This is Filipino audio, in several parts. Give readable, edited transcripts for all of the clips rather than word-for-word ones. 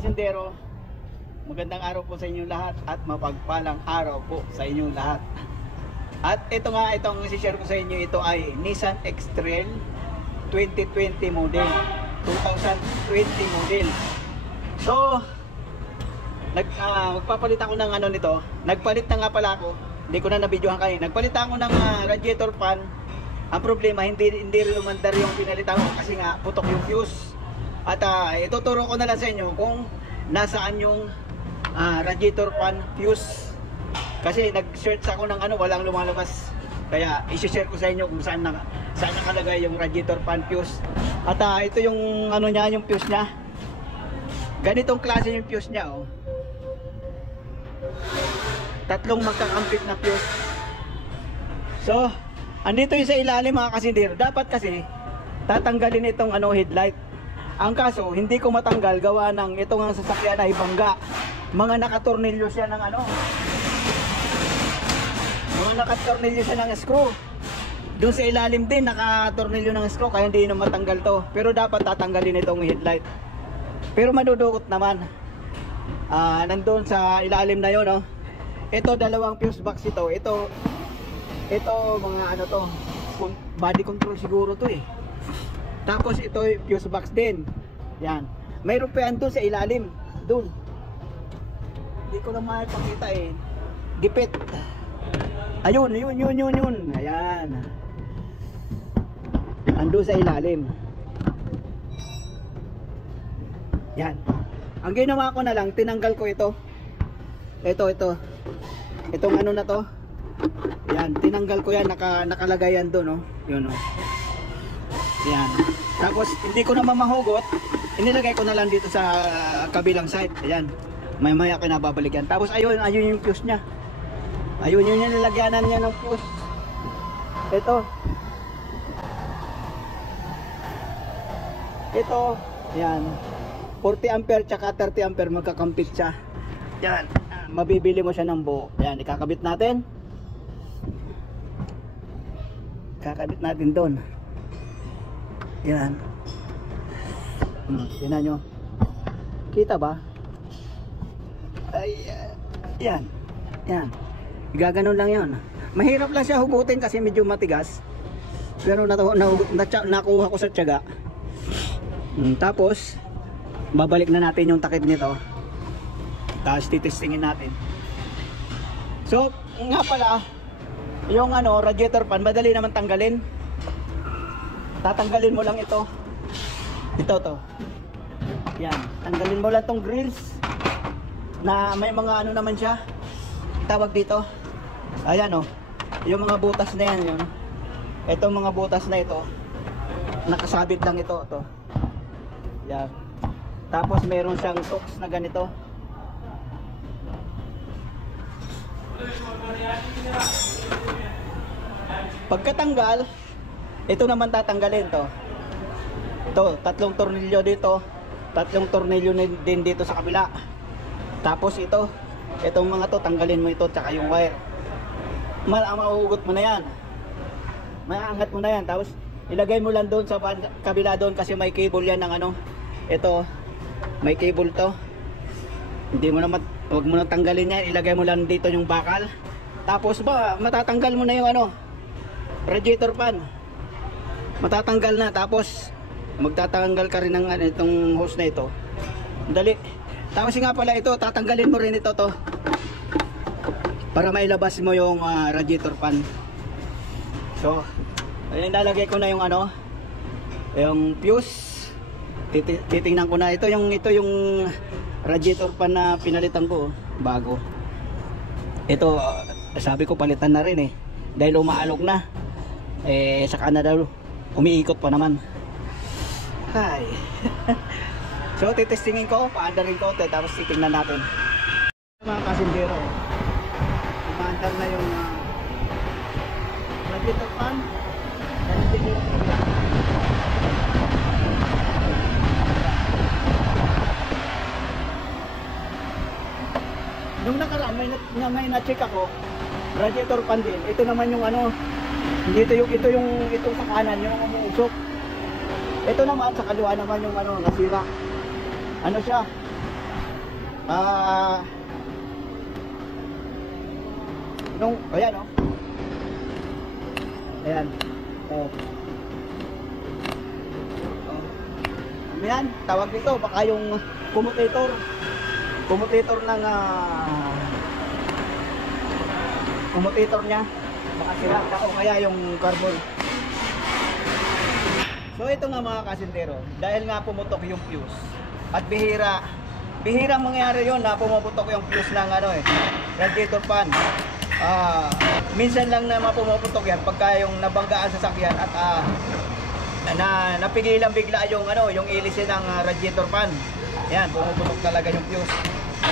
kasindero, magandang araw po sa inyong lahat at mapagpalang araw po sa inyong lahat. At ito nga, itong isi-share ko sa inyo, ito ay Nissan X-Trail 2020 model, 2020 model. So, magpapalit ako ng ano nito. Nagpalit na nga pala ako, hindi ko na nabidyohan kayo. Nagpalit ako ng radiator fan. Ang problema, hindi rin lumandar yung pinalitan ko kasi nga putok yung fuse. At ituturo ko na lang sa inyo kung nasaan yung radiator fan fuse. Kasi nag-search ako ng ano, walang lumalabas. Kaya i-share ko sa inyo kung saan nakalagay yung radiator fan fuse. At ito yung ano niya, yung fuse niya. Ganitong klase yung fuse niya, oh. Tatlong magkakampit na fuse. So, andito yung sa ilalim mga kasindero. Dapat kasi tatanggalin itong ano, headlight. Ang kaso, hindi ko matanggal gawa ng itong ang sasakyan ay bangga. Mga nakatornilyo siya ng ano. Mga nakatornilyo siya ng screw. Doon sa ilalim din nakatornilyo ng screw kaya hindi na matanggal to. Pero dapat tatanggalin itong headlight. Pero madudukot naman. Nandun sa ilalim na yon, no. Ito dalawang fuse box ito. Ito mga ano to, body control siguro to eh. Tapos ito yung fuse box din. Yan. Mayroon pa yan doon sa ilalim. Doon. Hindi ko na makipakita eh. Gipit. Ayun. Ayan. Andun sa ilalim. Yan. Ang ginawa ko na lang, tinanggal ko ito. Ito. Itong ano na to. Yan. Tinanggal ko yan. Nakalagay yan doon, oh. Yun, oh. Yan. Tapos hindi ko na mamahugot, inilagay ko na lang dito sa kabilang side. Ayan. May-maya kinababalik yan. Tapos ayun yung fuse niya. Ayun yung nilagyanan niya ng fuse. Ito. Yan. 40 ampere tsaka 30 ampere magkakampit siya. Yan. Mabibili mo siya ng buo. Yan, ikakabit natin. Kakabit natin doon. Yan. Tingnan nyo. Kita ba? Ay, yan. Gaganon lang yan. Mahirap lang siya hugutin kasi medyo matigas. Pero nakuha ko sa tiyaga. Tapos, babalik na natin yung takip nito. Tapos titestingin natin. So, nga pala, yung ano, radiator fan, madali naman tanggalin. Tatanggalin mo lang ito. Ito. Yan. Tanggalin mo lang tong grills. Na may mga ano naman siya. Tawag dito. Ayan, oh. Yung mga butas na yan, yun. Itong mga butas na ito. Nakasabit lang ito. Yan. Tapos meron siyang hooks na ganito. Pagkatanggal, ito naman tatanggalin to. Ito, tatlong tornilyo dito, tatlong tornilyo din dito sa kabila. Tapos itong mga to, tanggalin mo ito tsaka yung wire. Mahuhugot mo na yan. Maangat mo na yan. Tapos ilagay mo lang doon sa kabila doon kasi may cable yan ng ano. Ito, may cable to. Hindi mo na huwag mo na tanggalin yan. Ilagay mo lang dito yung bakal. Tapos matatanggal mo na yung ano, radiator fan. Matatanggal na. Tapos magtatanggal ka rin ng itong hose na ito. Dali. Tapos nga pala ito, tatanggalin mo rin ito to. Para mailabas mo yung radiator fan. So, ayun, lalagay ko na yung ano, yung fuse. Titingnan ko na ito yung radiator fan na pinalitan ko, bago. Ito, sabi ko palitan na rin eh. Dahil umaalog na. Sa Canada umiikot pa naman. Hi. So titestingin ko, paandarin ko tapos titingnan natin. Mga kasindero, umaandar na yung radiator fan. Nung nakaraan may na-check ako, radiator fan din. Ito naman yung ano, ito yung sa kanan yung umuusok. Ito naman sa kaliwa naman yung ano, nasira. Ano siya? Ah, ayan oh. Ayan. Oh. Oh. Ayan, tawag dito baka yung commutator ng commutator niya baka sira o kaya yung carbon. So ito nga mga kasindero, dahil nga pumutok yung fuse at bihira mangyari yon na pumuputok yung fuse ng radiator fan. Minsan lang na mapumuputok yan pagka yung nabanggaan sa sakyan at napigilan bigla yung yung ilisin ng radiator fan. Yan, pumuputok talaga yung fuse.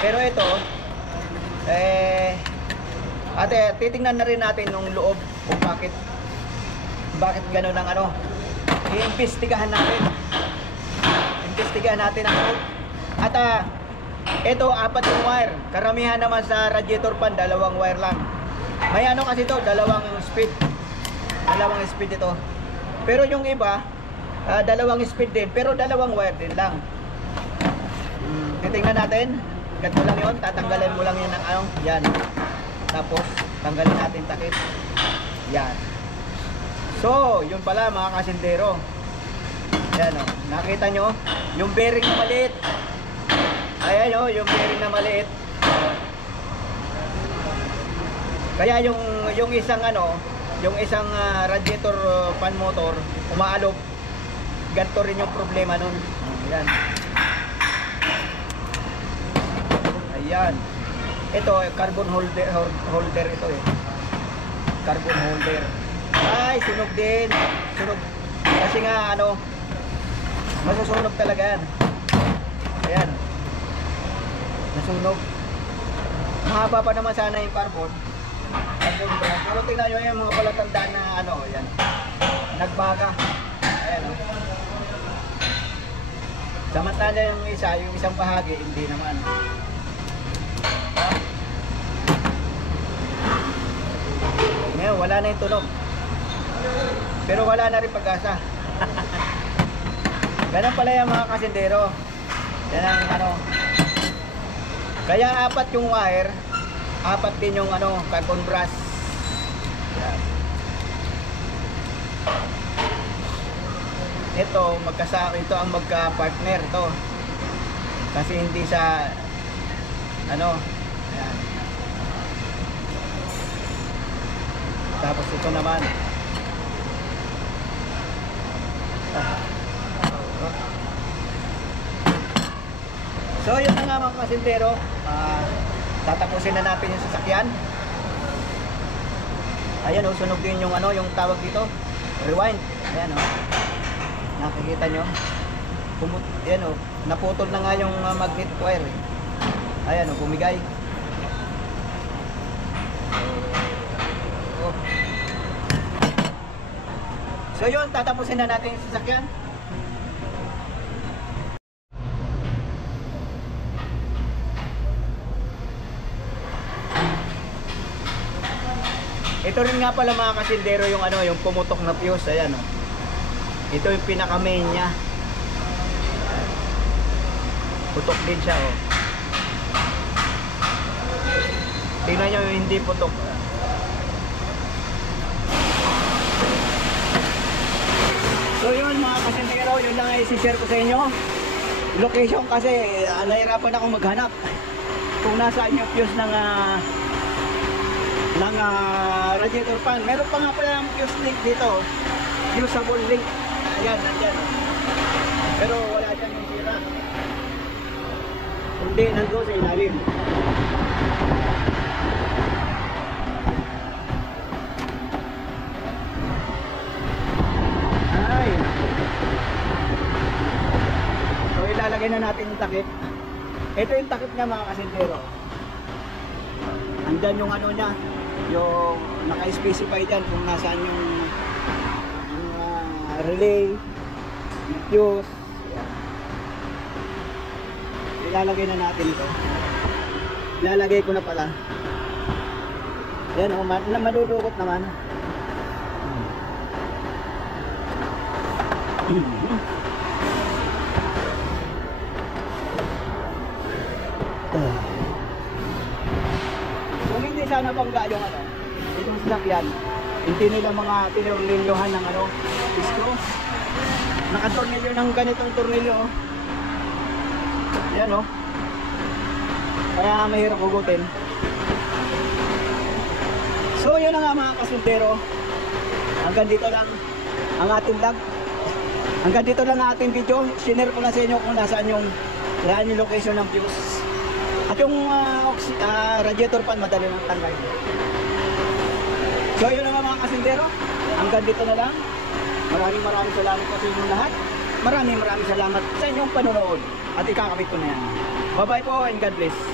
Pero ito titingnan na rin natin yung loob kung bakit gano'n ang iimbestigahan natin ang loob. At ito, 4 yung wire. Karamihan naman sa radiator fan, 2 wire lang. May kasi ito, 2 speed ito. Pero yung iba 2 speed din, pero 2 wire din lang. Titingnan natin. Ganito lang yun, tatanggalin mo lang yun ng yan. Tapos tanggalin natin takip. Yan. So, yun pala mga kasindero. Yan o, nakita nyo yung bearing na maliit. Ayan o, yung bearing na maliit. Kaya yung isang radiator fan motor umaalog. Ganito rin yung problema nun. Ayan. Ayan. Ito, carbon holder ito eh. Carbon holder. Ay, sunog din. Sunog. Kasi nga masusunog talaga yan. Ayan. Nasunog. Mahaba pa naman sana yung carbon. Pero tingnan nyo yung mga palatandaan na yan. Nagbaga. Ayan o. Samantala yung isang bahagi, hindi naman. Ngayon, wala na yung tunog. Pero wala na rin pag-asa. Ganun pala yung mga kasindero. Yan ang Kaya 4 yung wire, 4 din yung carbon brass. Yan. Ito ang magka-partner to. Kasi hindi sa Ayan. Tapos ito naman. So yun na nga mga kasindero, tatapusin na natin yung sasakyan. Ayan o, sunog din yung yung tawag dito, rewind. Ayan o, nakikita nyo. Ayan o, naputol na nga yung magnet wire. Ayan o, bumigay. So yun, tatapusin na natin yung sasakyan. Ito rin nga pala mga kasindero yung yung pumutok na fuse. Ayan o. Ito yung pinaka main nya. Putok din siya o. Tingnan nyo yung hindi putok. So yun mga kasindero, yun lang ay isi-share ko sa inyo. Location kasi nahirapan ako maghanap kung nasaan yung fuse ng radiator fan. Meron pa nga pala yung fuse link dito, fusible link. Ayan, nandyan. Pero wala dyan yung sira. Hindi, nandun sa ilalim. Ay. So ilalagay na natin yung takip. Ito yung takip niya mga kasindero. Andyan yung niya, yung naka-specify dyan kung nasaan yung relay, yung fuse. Ilalagay na natin ito. Ilalagay ko na pala. Yan o, madudukot naman. hindi sana bangga yung ano, itong sasakyan. Hindi nila mga tinurnilyohan ng ano, screw. Nakatornilyo ng ganitong tornilyo. Yan oh. Kaya mahirap hugutin. So yun na nga mga kasundero. Hanggang dito lang ang ating vlog. Hanggang dito lang ang ating video. Sinare ko na sa inyo kung nasaan yung location ng fuse. At yung radiator fan madali lang tanggalin. So yun na nga mga kasundero. Hanggang dito na lang. Maraming salamat po sa inyong lahat. Maraming salamat sa inyong panonood. At ikakabit ko na yan. Bye bye po and God bless.